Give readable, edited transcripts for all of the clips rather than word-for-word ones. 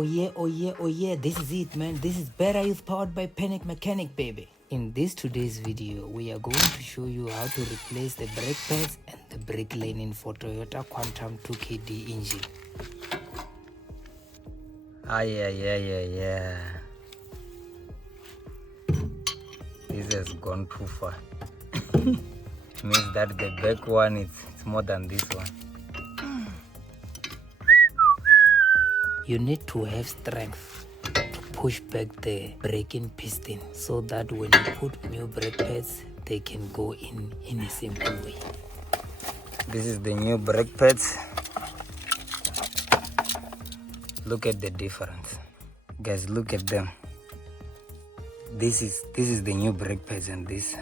Oh yeah, this is it, man. This is Better Youth powered by Panic Mechanic, baby. In this today's video, we are going to show you how to replace the brake pads and the brake lining for Toyota Quantum 2KD engine. Yeah. This has gone too far. Means that the back one is more than this one. You need to have strength to push back the braking piston so that when you put new brake pads, they can go in a simple way. This is the new brake pads. Look at the difference. Guys, look at them. This is the new brake pads and this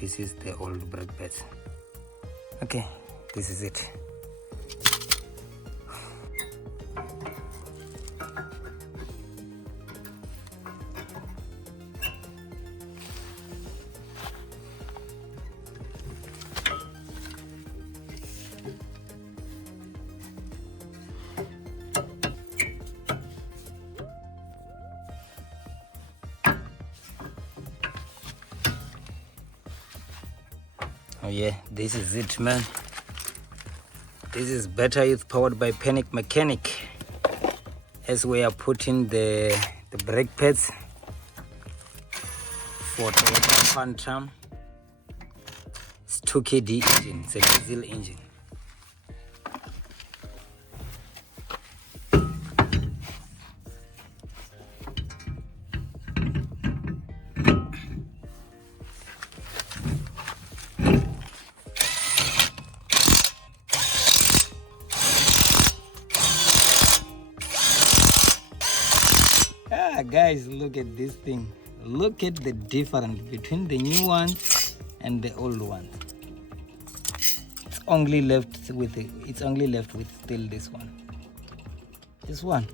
is the old brake pads. Okay, this is it. Oh yeah, this is it, man. This is Better Youth powered by Panic Mechanic. As we are putting the brake pads for Toyota Quantum. It's 2KD engine, it's a diesel engine. Guys, look at this thing. Look at the difference between the new one and the old one. It's only left with still this one. This one.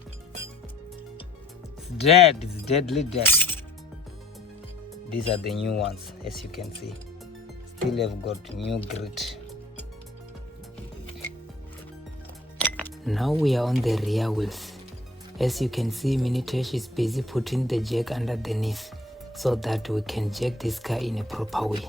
It's dead. It's deadly dead. These are the new ones, as you can see. Still have got new grit. Now we are on the rear wheels. As you can see, Minitesh is busy putting the jack underneath so that we can jack this car in a proper way.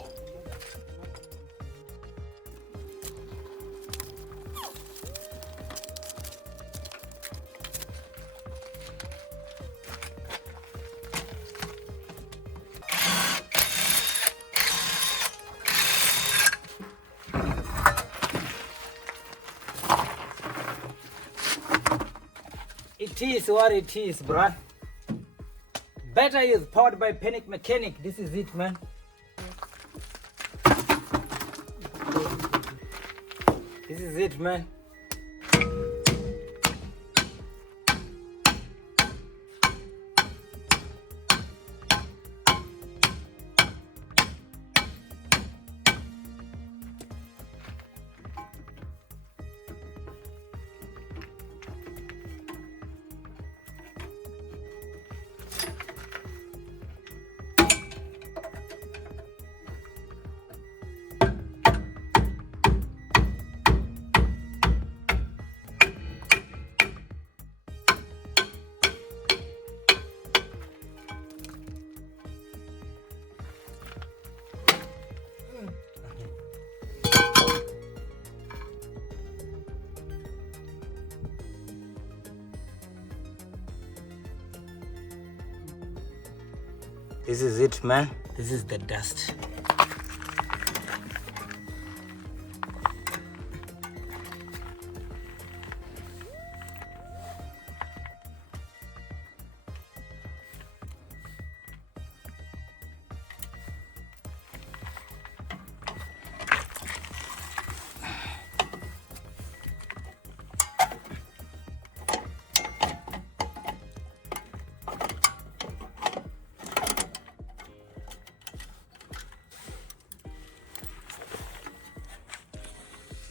It is what it is, bruh. Better Youth powered by Panic Mechanic. This is it, man. This is it, man. This is it, man. This is the dust.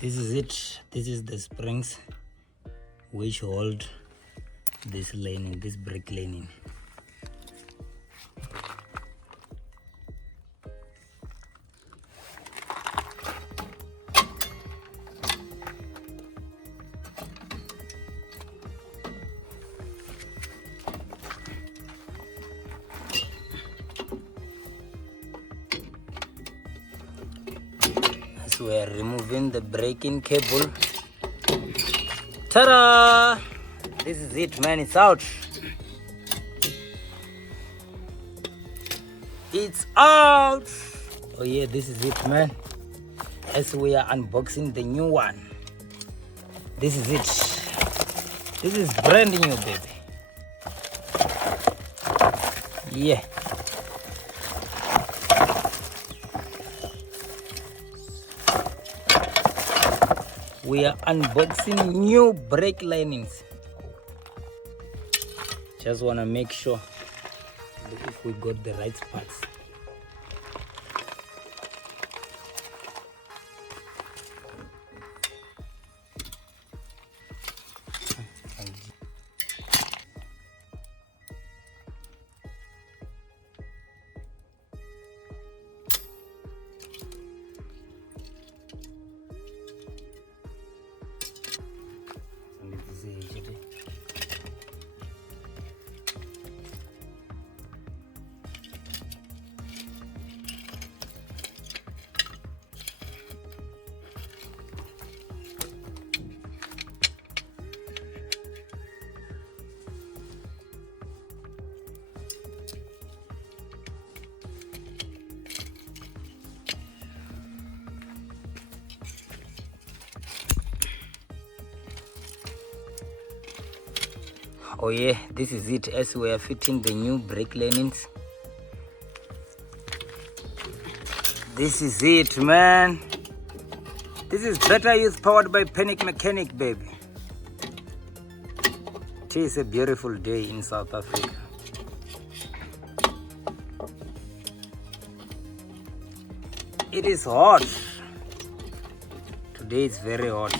This is it. This is the springs which hold this lining, this brake lining. as we are removing the braking cable. Ta-da! This is it, man. It's out. It's out. Oh yeah, this is it, man. As we are unboxing the new one. This is it. This is brand new, baby. Yeah. We are unboxing new brake linings. Just want to make sure if we got the right parts. Oh yeah, this is it as we are fitting the new brake linings. This is it, man. This is better use powered by Panic Mechanic, baby. It is a beautiful day in South Africa. It is hot. Today is very hot.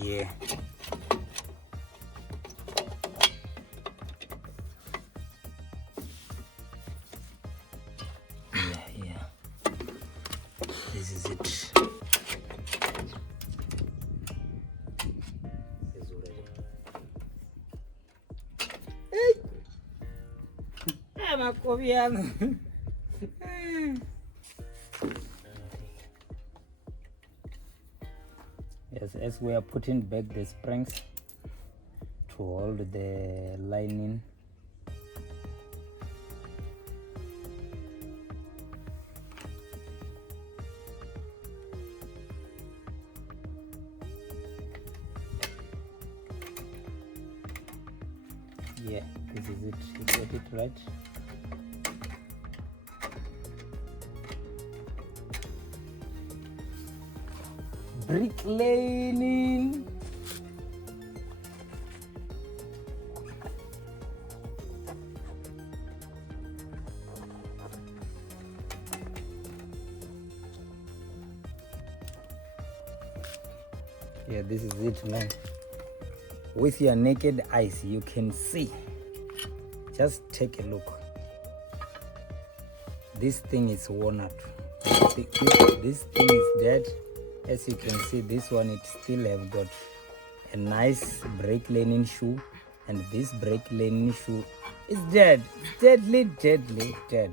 Yeah. Yeah. This is it. Yes, as we are putting back the springs to hold the lining. Yeah, this is it. You got it right. Brick laning. Yeah, this is it, man. With your naked eyes, you can see. Just take a look. This thing is worn out. This thing is dead. As you can see, this one, it still have got a nice brake laning shoe, and this brake laning shoe is dead. Dead.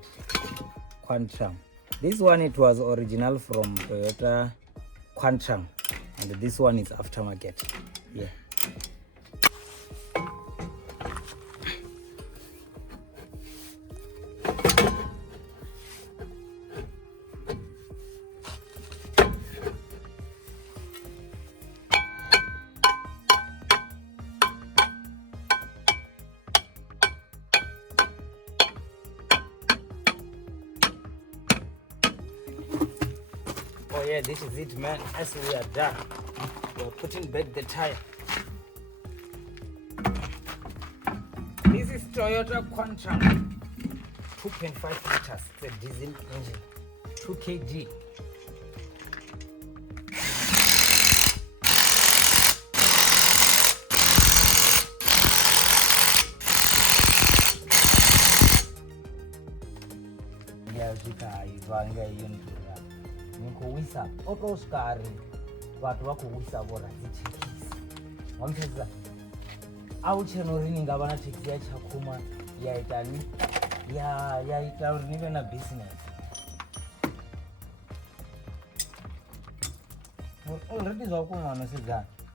Quantum. This one, it was original from Toyota Quantum, and this one is aftermarket. Yeah. Oh yeah, this is it, man. As we are done, we're putting back the tire. This is Toyota Quantum 2.5 liters. It's a diesel engine, 2 kg. Nikuwisa otoskari watu wakuwisa bora zichikisi wamcheza au chenorini ngabana taxi ya chakuma ya itani ya itauri nive na business already zvakumwana segana